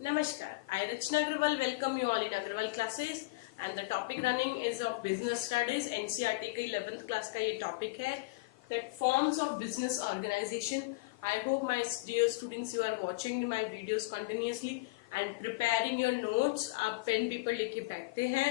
Namaskar. I, Rachna Agrawal, welcome you all in Agrawal classes and the topic running is of business studies. NCERT का 11th class का ये topic है that forms of business organization. I hope my dear students you are watching my videos continuously and preparing your notes. आप pen paper लेके बैठते हैं.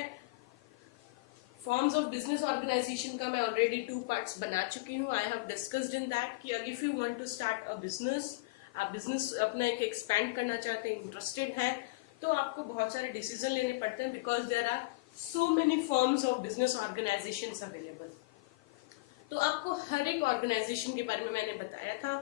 Forms of business organization का मैं already 2 parts बना चुकी हूँ. I have discussed in that कि if you want to start a business, आप बिजनेस अपना एक एक्सपैंड करना चाहते हैं, इंटरेस्टेड हैं, तो आपको बहुत सारे डिसीजन लेने पड़ते हैं because there are so many forms of business organisations available. तो आपको हर एक ऑर्गेनाइजेशन के बारे में मैंने बताया था.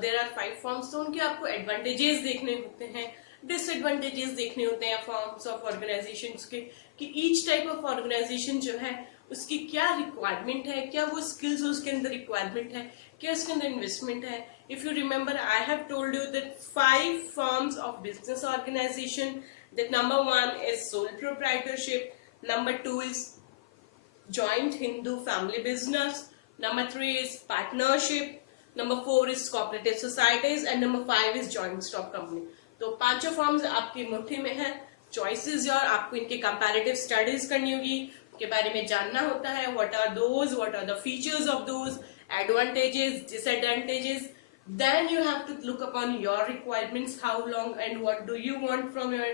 There are 5 forms. तो उनके आपको एडवांटेजेस देखने होते हैं, डिसएडवांटेजेस देखने होते हैं फॉर्म्स ऑफ ऑर्गेनाइजेशंस के, कि ईच टाइप ऑफ ऑर्गेनाइजेशन जो है उसकी क्या रिक्वायरमेंट है, क्या वो स्किल्स उसके अंदर रिक्वायरमेंट है, क्या इसके अंदर इन्वेस्टमेंट है. If you remember, I have told you that 5 forms of business organization. That number 1 is sole proprietorship, number 2 is joint Hindu family business, number 3 is partnership, number 4 is cooperative societies and number 5 is joint stock company. तो पांचों forms आपकी मुट्ठी में है. Choices और आपको इनके comparative studies करनी होगी, के बारे में जानना होता है. What are those, what are the features of those, advantages, disadvantages. Then you have to look upon your requirements, how long and what do you want from your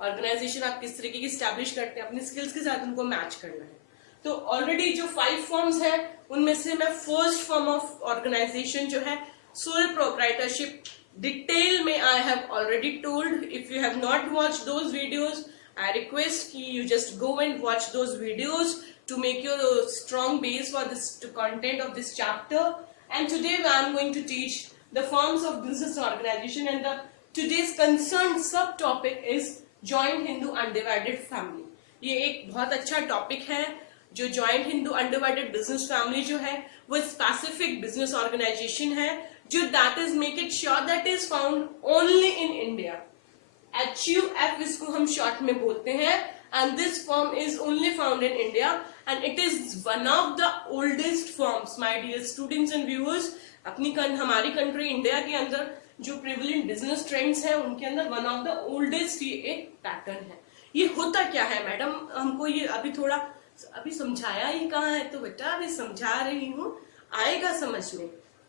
organization. आप किस तरीके की establish करते हैं, अपनी skills के साथ उनको match करना है. तो already जो 5 forms है उनमें से मैं first form of organization जो है sole proprietorship, detail में I have already told. If you have not watched those videos, I request you just go and watch those videos to make your strong base for this content of this chapter. And today I am going to teach the forms of business organization and the today's concerned subtopic is joint Hindu undivided family. ये एक बहुत अच्छा topic है. जो joint Hindu undivided business family जो है वो specific business organization है जो that is make it sure that is found only in India. HUF इसको हम short में बोलते हैं and this firm is only found in India and it is one of the oldest firms, my dear students and viewers. हमारी country India के अंदर जो prevalent business trends हैं उनके अंदर वन ऑफ द ओल्डेस्ट ये एक पैटर्न है. ये होता क्या है मैडम, हमको ये अभी समझाया ही कहाँ है. तो बेटा अभी समझा रही हूँ, आएगा समझ में.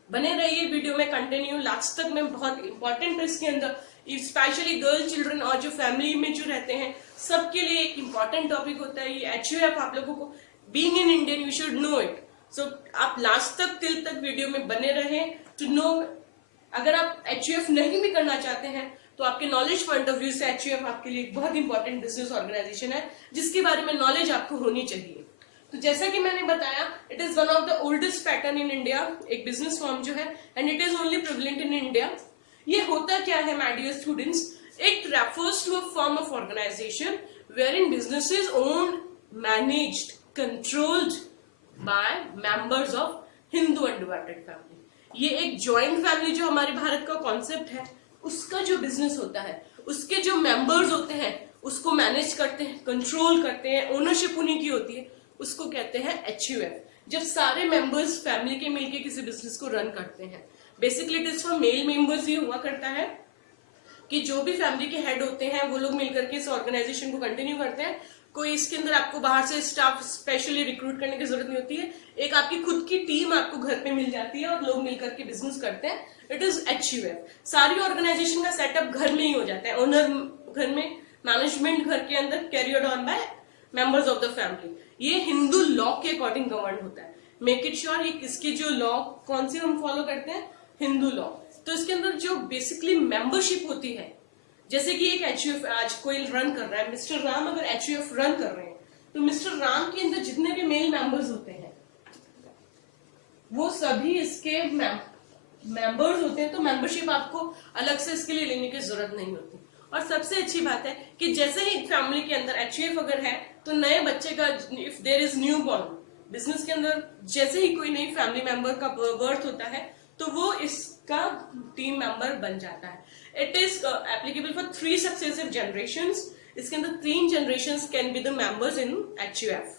बने रहिए वीडियो में कंटिन्यू लास्ट तक. में बहुत इंपॉर्टेंट है इसके अंदर, स्पेशली गर्ल चिल्ड्रन और जो फैमिली में जो रहते हैं सबके लिए एक इंपॉर्टेंट टॉपिक होता है ये HUF. आप लोगों को being in Indian you should know it. So आप लास्ट तक टिल तक वीडियो में बने रहें टू नो. अगर आप HUF नहीं भी करना चाहते हैं तो आपके नॉलेज पॉइंट ऑफ व्यू से HUF आपके लिए एक बहुत इंपॉर्टेंट बिजनेस ऑर्गेनाइजेशन है जिसके बारे में नॉलेज आपको होनी चाहिए. तो जैसा कि मैंने बताया, it is one of the oldest pattern in India, एक बिजनेस फॉर्म जो है and it is only prevalent in India. ये होता क्या है my dear students, it refers to a form of organisation wherein business is owned, managed, controlled by members of Hindu undivided family. ये एक joint family जो हमारे भारत का concept है उसका जो बिजनेस होता है, उसके जो मेंबर्स होते हैं उसको मैनेज करते हैं, कंट्रोल करते हैं, ओनरशिप उन्हीं की होती है, उसको कहते हैं HUF. जब सारे मेंबर्स फैमिली के मिलके किसी बिजनेस को रन करते हैं, basically it is for male members. ये हुआ करता है कि जो भी फैमिली के हेड होते हैं वो लोग मिलकर के इस ऑर्गेनाइजेशन को कंटिन्यू करते हैं. कोई इसके अंदर आपको बाहर से स्टाफ स्पेशली रिक्रूट करने की जरूरत नहीं होती है. एक आपकी खुद की टीम आपको घर पे मिल जाती है और लोग मिलकर के बिजनेस करते हैं. It is HUF. सारी ऑर्गेनाइजेशन का सेटअप घर में ही हो जाता है, ओनर घर में, मैनेजमेंट घर के अंदर, carried on by members of the family. ये हिंदू लॉ के अकॉर्डिंग गवर्न होता है. मेक इट श्योर ये किसके जो लॉ कौन से हम फॉलो करते हैं, हिंदू लॉ. तो इसके अंदर जो बेसिकली मेंबरशिप होती है, जैसे कि एक HUF आज कोई रन कर रहा है, मिस्टर राम अगर HUF रन कर रहे हैं तो मिस्टर राम के अंदर जितने भी मेल मेंबर्स होते हैं वो सभी इसके मेंबर्स होते हैं. तो मेंबरशिप आपको अलग से इसके लिए लेने की जरूरत नहीं होती. और सबसे अच्छी बात है कि जैसे ही फैमिली के अंदर HUF अगर है तो नए बच्चे का, if there is newborn, business के अंदर जैसे ही कोई नई फैमिली मेंबर का बर्थ होता है तो वो इसका टीम मेंबर बन जाता है. It is applicable for 3 successive generations. इसके अंदर 3 generations can be the members in HUF.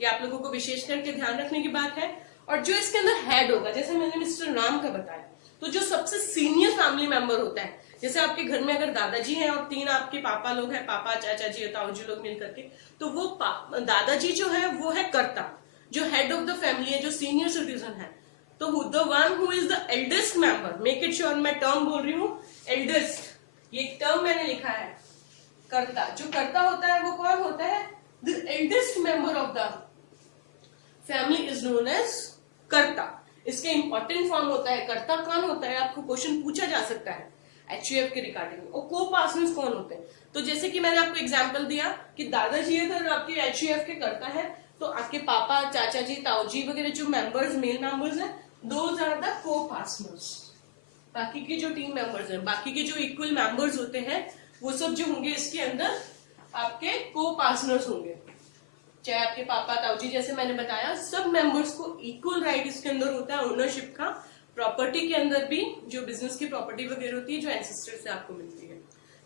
ये आप लोगों को विशेष करके ध्यान रखने की बात है. और जो इसके अंदर हेड होगा, जैसे मैंने मिस्टर राम का बताया, तो जो सबसे सीनियर फैमिली मेंबर होता है जैसे आपके घर में अगर दादाजी हैं और 3 आपके पापा लोग हैं, पापा चाचा जी ताऊ जी लोग मिल करके, तो वो दादाजी जो है वो है कर्ता, जो हेड ऑफ द फैमिली है, जो सीनियर सिटीजन है। तो the one who is the eldest member, make it sure मैं टर्म बोल रही हूँ एल्डेस्ट, ये टर्म मैंने लिखा है कर्ता। जो कर्ता होता है वो कौन होता है? The eldest member of the family is known as karta. इसके इंपॉर्टेंट फॉर्म होता है कर्ता। कौन होता है? आपको क्वेश्चन पूछा जा सकता है एचयूएफ के रिगार्डिंग। और को पार्टनर्स कौन होते हैं? तो जैसे कि मैंने आपको एग्जांपल दिया कि दादाजी अगर आपके एचयूएफ के करता है तो आपके पापा चाचा जी ताऊ जी वगैरह जो मेंबर्स मेल मेंबर्स हैं, दोज आर द को पार्टनर्स। बाकी के जो टीम मेंबर्स हैं, बाकी के जो इक्वल मेंबर्स होते हैं, वो सब जो होंगे इसके अंदर आपके को पार्टनर्स होंगे। चाहे आपके पापा ताऊ जी, जैसे मैंने बताया, सब मेंबर्स को इक्वल राइट इसके अंदर होता है ओनरशिप का। प्रॉपर्टी के अंदर भी जो बिजनेस की प्रॉपर्टी वगैरह होती है जो एंसेस्टर से आपको मिलती है।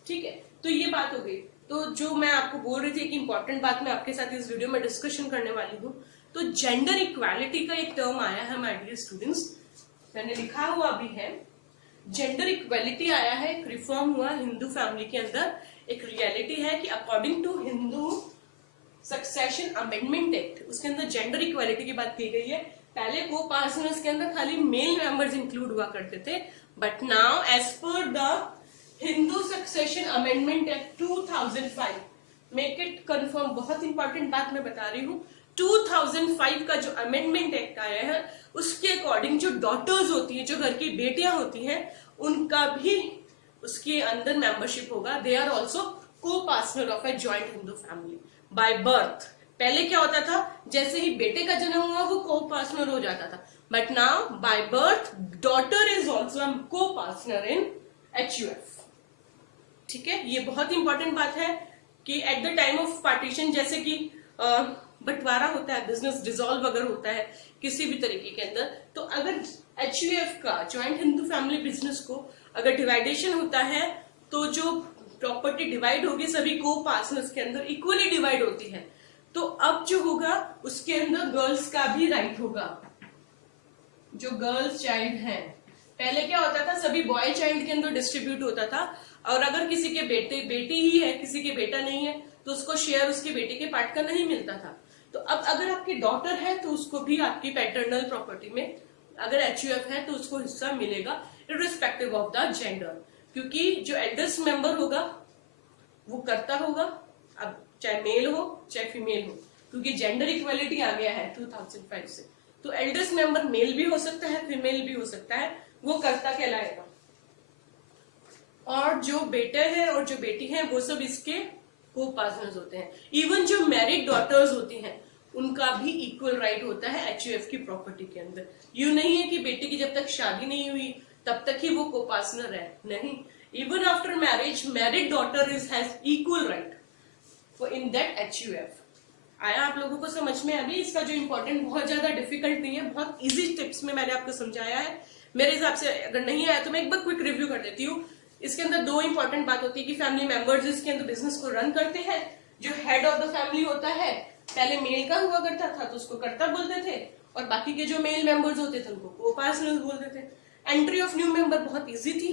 ठीक है, तो ये बात हो गई। तो जो मैं आपको बोल रही थी एक इंपॉर्टेंट बात मैं आपके साथ इस वीडियो में डिस्कशन करने वाली हूँ। तो जेंडर इक्वालिटी का एक टर्म आया है माय डियर स्टूडेंट्स, मैंने लिखा हुआ भी है। जेंडर इक्वालिटी आया है, एक रिफॉर्म हुआ हिंदू फैमिली के अंदर। एक रियलिटी है कि according to Hindu succession amendment act, उसके अंदर जेंडर इक्वालिटी की बात की गई है। पहले को पार्टनर्स के अंदर खाली मेल मेंबर्स इंक्लूड हुआ करते थे, but now as per the Hindu succession amendment act 2005, make it confirm, बहुत इंपॉर्टेंट बात मैं बता रही हूँ, 2005 का जो अमेंडमेंट एक्ट आया है उसके अकॉर्डिंग जो डॉटर्स होती है, जो घर की बेटियां होती हैं, उनका भी उसके अंदर मेंबरशिप होगा। दे आर ऑल्सो को partner of A joint Hindu family by birth. पहले क्या होता था, जैसे ही बेटे का जन्म हुआ वो को पार्टनर हो जाता था, but now by birth daughter is also को पार्टनर इन एचयूएफ। ठीक है, ये बहुत इंपॉर्टेंट बात है कि at the time of partition, जैसे कि बंटवारा होता है, बिजनेस डिसॉल्व अगर होता है किसी भी तरीके के अंदर, तो अगर एचयूएफ का ज्वाइंट हिंदू फैमिली बिजनेस को अगर डिवाइडेशन होता है तो जो प्रॉपर्टी डिवाइड होगी सभी को पार्टनर्स के अंदर इक्वली डिवाइड होती है। तो अब जो होगा उसके अंदर गर्ल्स का भी राइट होगा। जो गर्ल्स चाइल्ड हैं, पहले क्या होता था, सभी बॉय चाइल्ड के अंदर डिस्ट्रीब्यूट होता था, और अगर किसी के बेटी ही है, किसी के बेटा नहीं है, तो उसको शेयर उसके बेटे के पार्ट का नहीं मिलता था। तो अब अगर आपकी डॉटर है तो उसको भी आपकी पैटर्नल प्रॉपर्टी में अगर एचयूएफ है तो उसको हिस्सा मिलेगा इररिस्पेक्टिव ऑफ द जेंडर, क्योंकि जो एल्डेस्ट मेंबर होगा वो करता होगा, अब चाहे मेल हो चाहे फीमेल हो, क्योंकि जेंडर इक्वालिटी आ गया है 2005 से। तो एल्डेस्ट मेंबर मेल भी हो सकता है, फीमेल भी हो सकता है, वो करता कहलाएगा। और जो बेटे हैं और जो बेटी हैं वो सब इसके को पार्टनर्स होते हैं। इवन जो मैरिड डॉटर्स होती हैं उनका भी इक्वल राइट होता है एचयूएफ की प्रॉपर्टी के अंदर। यूं नहीं है कि बेटी की जब तक शादी नहीं हुई तब तक ही वो को पार्टनर है, नहीं, even after marriage married daughter has equal right for in that HUF. आया आप लोगों को समझ में? अभी इसका जो इंपॉर्टेंट बहुत ज्यादा डिफिकल्ट नहीं है, बहुत इजी टिप्स में मैंने आपको समझाया है। मेरे हिसाब से अगर नहीं आया तो मैं एक बार क्विक रिव्यू कर देती हूँ। इसके अंदर दो इंपॉर्टेंट बात होती है कि फैमिली मेंबर्स इसके अंदर बिजनेस को रन करते हैं। जो हेड ऑफ द फैमिली होता है पहले मेल का हुआ करता था तो उसको कर्ता बोलते थे, और बाकी के जो मेल मेंबर्स होते थे उनको को पार्टनर्स बोलते थे। एंट्री ऑफ न्यू मेंबर बहुत इजी थी,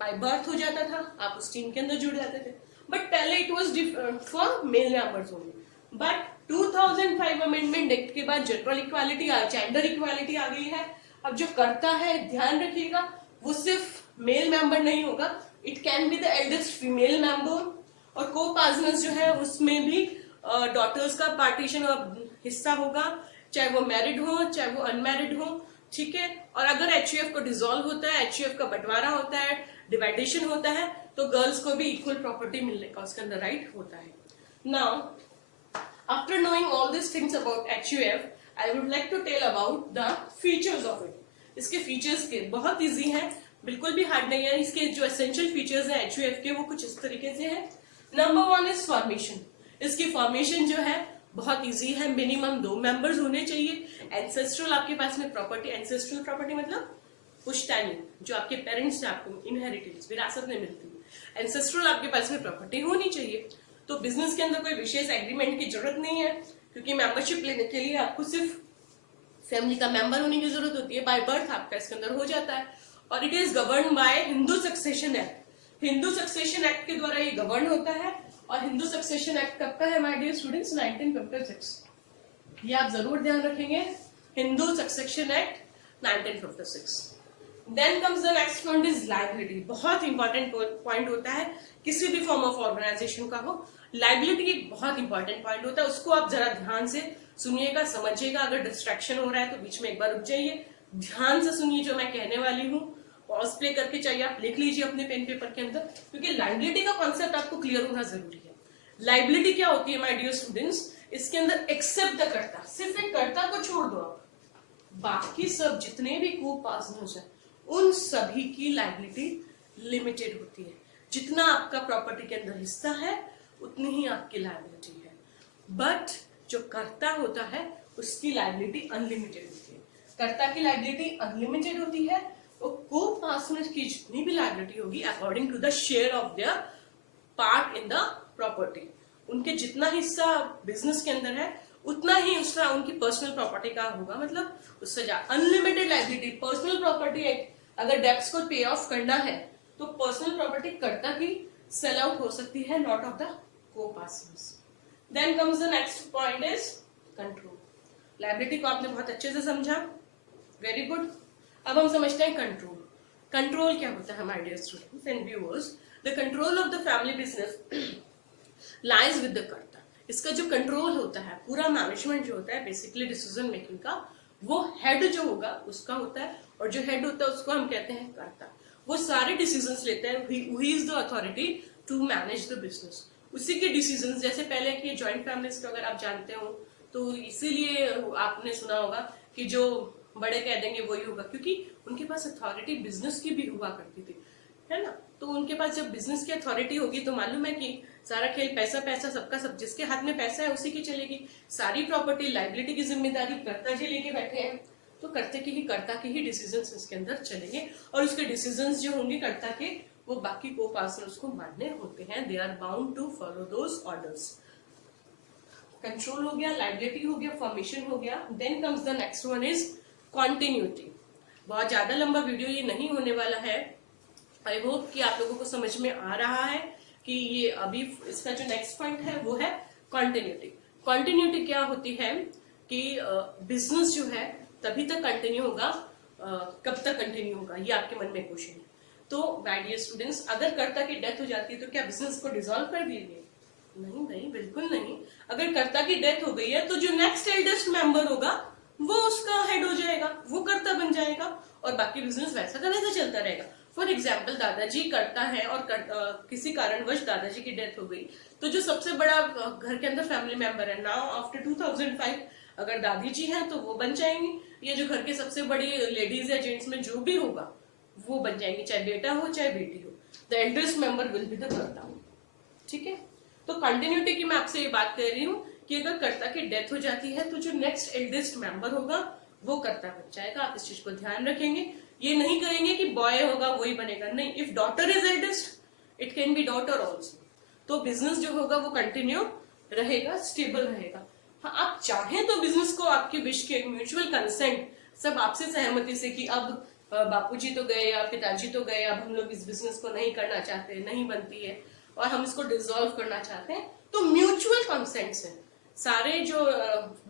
बाय बर्थ हो जाता था, आप उस टीम के अंदर जुड़ जाते थे। बट पहले it was for male members only, but 2005 amendment act के बाद जनरल इक्वालिटी जेंडर इक्वालिटी आ गई है। अब जो करता है ध्यान रखिएगा वो सिर्फ मेल मेंबर नहीं होगा, it can be the eldest female member, और को पार्टनर्स जो है उसमें भी डॉटर्स का पार्टीशन हिस्सा होगा, चाहे वो मैरिड हो चाहे वो अनमैरिड हो। ठीक है, और अगर एचयूएफ को डिसॉल्व होता है, एचयूएफ का बंटवारा होता है, डिवाइडेशन होता है, तो गर्ल्स को भी इक्वल प्रॉपर्टी मिलने का उसके अंदर राइट होता है। Now after knowing all this things about HUF, I would like to tell about the features of it. इसके फीचर्स के बहुत इजी है, बिल्कुल भी हार्ड नहीं है। इसके जो एसेंशियल फीचर्स है एचयूएफ के वो कुछ इस तरीके से है। Number 1 is formation. इसकी फॉर्मेशन जो है बहुत इजी है, मिनिमम 2 मेंबर्स होने चाहिए। एंसेस्ट्रल आपके पास में प्रॉपर्टी, एंसेस्ट्रल प्रॉपर्टी मतलब पुश्तैनी, जो आपके पेरेंट्स से आपको इनहेरिटेंस विरासत में मिलती है, एंसेस्ट्रल आपके पास में प्रॉपर्टी होनी चाहिए। तो बिजनेस के अंदर कोई विशेष एग्रीमेंट की जरूरत नहीं है, क्योंकि मेंबरशिप लेने के लिए आपको सिर्फ फैमिली का मेंबर होने की जरूरत होती है, बाय बर्थ आपका इसके अंदर हो जाता है। और it is govern by Hindu succession act. Hindu succession act के द्वारा ये गवर्न होता है। और हिंदू सक्सेशन एक्ट कब का है माय डियर स्टूडेंट्स? 1956। ये आप जरूर ध्यान रखेंगे, Hindu succession act 1956। Then comes the next point is liability. बहुत इंपॉर्टेंट पॉइंट होता है किसी भी फॉर्म ऑफ ऑर्गेनाइजेशन का हो, लायबिलिटी एक बहुत इंपॉर्टेंट पॉइंट होता है। उसको आप जरा ध्यान से सुनिएगा, समझिएगा। अगर डिस्ट्रैक्शन हो रहा है तो बीच में एक बार रुक जाइए, ध्यान से सुनिए जो मैं कहने वाली हूँ। पॉज प्ले करके चाहिए आप लिख लीजिए अपने पेन पेपर के अंदर, क्योंकि लायबिलिटी का कॉन्सेप्ट आपको क्लियर होना जरूरी है। लायबिलिटी क्या होती है माय डियर स्टूडेंट्स? इसके अंदर एक्सेप्ट द कर्ता, सिर्फ एक कर्ता को छोड़ दो आप, बाकी सब जितने भी को पार्टनर्स हैं उन सभी की लायबिलिटी लिमिटेड होती है। जितना आपका प्रॉपर्टी के अंदर हिस्सा है उतनी ही आपकी लायबिलिटी है। बट जो कर्ता होता है उसकी लायबिलिटी अनलिमिटेड होती है। कर्ता की लायबिलिटी अनलिमिटेड होती है और को पार्टनर्स की जितनी भी लायबिलिटी होगी according to the share of their part in the property, उनके जितना हिस्सा बिजनेस के अंदर है उतना ही उसका उनकी पर्सनल प्रॉपर्टी का होगा। मतलब उससे अनलिमिटेड लायबिलिटी। पर्सनल प्रॉपर्टी अगर डेब्ट्स को पे ऑफ करना है तो पर्सनल प्रॉपर्टी कर्ता की सेल आउट हो सकती है, not of the copartners. Then comes the next point is control. Liability को आपने बहुत अच्छे से समझा, वेरी गुड। अब हम समझते हैं कंट्रोल। कंट्रोल क्या होता है my dear students and viewers? The control of the family business lies with the karta. इसका जो कंट्रोल होता है, पूरा मैनेजमेंट जो होता है बेसिकली डिसीजन मेकिंग का, वो हेड जो होगा उसका होता है। और जो हेड होता है उसको हम कहते हैं कर्ता। वो सारे डिसीजंस लेते हैं, who is the authority to manage the business. उसी के डिसीजंस, जैसे पहले की जॉइंट फैमिलीज को अगर आप जानते हो तो इसीलिए आपने सुना होगा कि जो बड़े कह देंगे वही होगा, क्योंकि उनके पास अथॉरिटी बिजनेस की भी हुआ करती थी, है ना। तो उनके पास जब बिजनेस की अथॉरिटी होगी तो मालूम है कि सारा खेल पैसा पैसा, सबका सब, जिसके हाथ में पैसा है उसी की चलेगी। सारी प्रॉपर्टी लायबिलिटी की जिम्मेदारी कर्ता जी लेके बैठे हैं, तो कर्ता के ही डिसीजंस इसके अंदर चलेंगे और उसके डिसीजंस जो होंगे कर्ता के, वो बाकी को पार्टनर्स को मानने होते हैं। They are bound to follow those orders. Control हो गया, लायबिलिटी हो गया, फॉर्मेशन हो गया। Then comes the next one is continuity. बहुत ज्यादा लंबा वीडियो ये नहीं होने वाला है। आई होप कि आप लोगों को समझ में आ रहा है कि ये अभी इसका जो नेक्स्ट पॉइंट है वो है कॉन्टिन्यूटी। कॉन्टिन्यूटी क्या होती है कि बिजनेस जो है तभी तक कंटिन्यू होगा, कब तक कंटिन्यू होगा, ये आपके मन में क्वेश्चन है। तो माय डियर स्टूडेंट्स, अगर कर्ता की डेथ हो जाती है तो क्या बिजनेस को डिसॉल्व कर दिए? नहीं भाई, बिल्कुल नहीं। अगर कर्ता की डेथ हो गई है तो जो नेक्स्ट एल्डेस्ट मेंबर होगा वो उसका हेड हो जाएगा, वो कर्ता बन जाएगा और बाकी बिजनेस वैसा का वैसा चलता रहेगा। फॉर एग्जाम्पल, दादाजी करता है और किसी कारणवश दादाजी की डेथ हो गई, तो जो सबसे बड़ा घर के अंदर फैमिली मेंबर है नाउ आफ्टर 2005, अगर दादी जी हैं तो वो बन जाएंगी। ये जो घर के सबसे बड़ी लेडीज या जेंट्स में जो भी होगा वो बन जाएंगे, चाहे बेटा हो चाहे बेटी हो। The eldest member will be the कर्ता। ठीक है, तो कंटिन्यूटी की मैं आपसे ये बात कर रही हूँ कि अगर कर्ता की डेथ हो जाती है तो जो नेक्स्ट एल्डेस्ट मेंबर होगा वो कर्ता बन जाएगा। आप इस चीज को ध्यान रखेंगे। ये नहीं करेंगे कि बॉय होगा वही बनेगा, नहीं। If daughter is eldest it can be daughter also. तो बिजनेस जो होगा वो कंटिन्यू रहेगा, स्टेबल रहेगा। हाँ, आप चाहें तो बिजनेस को आपके विश के म्यूचुअल कंसेंट, सब आपसे सहमति से कि अब बापूजी तो गए या पिताजी तो गए, अब हम लोग इस बिजनेस को नहीं करना चाहते, नहीं बनती है और हम इसको डिसॉल्व करना चाहते हैं, तो म्यूचुअल कंसेंट से सारे जो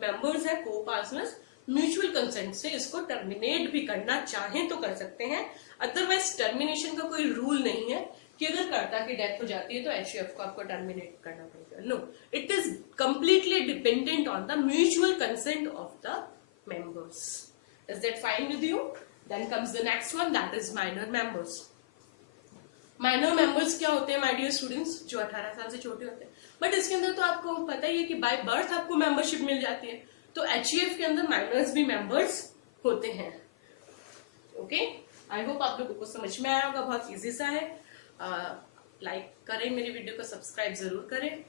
मेंबर्स हैं को पार्टनर्स म्यूचुअल कंसेंट से इसको टर्मिनेट भी करना चाहें तो कर सकते हैं। अदरवाइज टर्मिनेशन का कोई रूल नहीं है कि अगर कर्ता की डेथ हो जाती है तो एचयूएफ को आपको टर्मिनेट करना पड़ेगा। No, it is completely dependent on the mutual consent of the members. Is that fine with you? Then comes the next one, that is minor members. Minor members क्या होते हैं माय डियर स्टूडेंट्स? जो 18 साल से छोटे होते हैं। But इसके अंदर तो आपको पता ही है कि बाय बर्थ आपको मेंबरशिप मिल जाती है, तो एचईएफ के अंदर माइनर्स भी मेंबर्स होते हैं। ओके, आई होप आप लोगों को समझ में आया होगा। बहुत इजी सा है। लाइक करें मेरी वीडियो को, सब्सक्राइब जरूर करें।